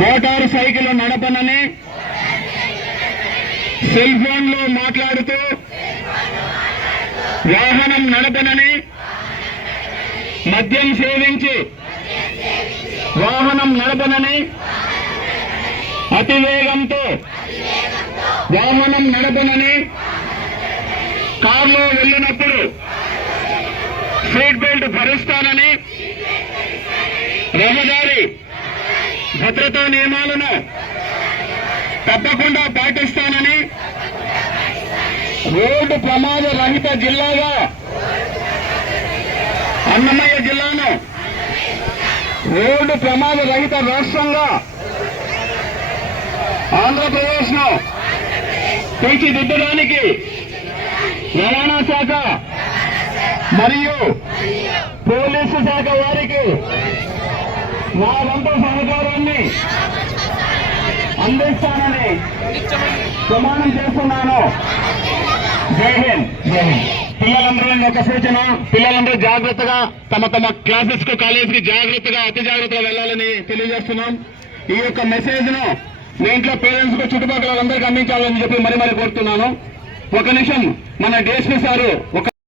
Motor cycle నడపనని cell ఫోన్లో మాట్లాడుతూ వాహనం నడపనని మద్యం సేవించి వాహనం నడపనని అతివేగంతో వాహనం నడపనని కారులో వెళ్ళినప్పుడు సీట్ బెల్ట్ భరిస్తానని రహదారి భద్రతా నియమాలను తప్పకుండా పాటిస్తానని రోడ్డు ప్రమాద రహిత జిల్లాగా అన్నమయ్య జిల్లాను రోడ్డు ప్రమాద రహిత రాష్ట్రంగా ఆంధ్రప్రదేశ్ను తీర్చిదిద్దడానికి రవాణా శాఖ మరియు పోలీసు శాఖ వారికి నా వంతు సహకారం అందిస్తానని ప్రమాణం చేస్తున్నాను. జై హింద్. జై హింద్. పిల్లలందరూ ఒక సూచన పిల్లలందరూ జాగ్రత్తగా తమ తమ క్లాసెస్కు కాలేజ్కి జాగ్రత్తగా అతి జాగ్రత్తగా వెళ్ళాలని తెలియజేస్తున్నాం. ఈ యొక్క మెసేజ్ను మీ ఇంట్లో పేరెంట్స్కు చుట్టుపక్కల అందరికీ అందించాలని చెప్పి మరి మరి కోరుతున్నాను. ఒక నిమిషం మన డిఎస్పీ సారు ఒక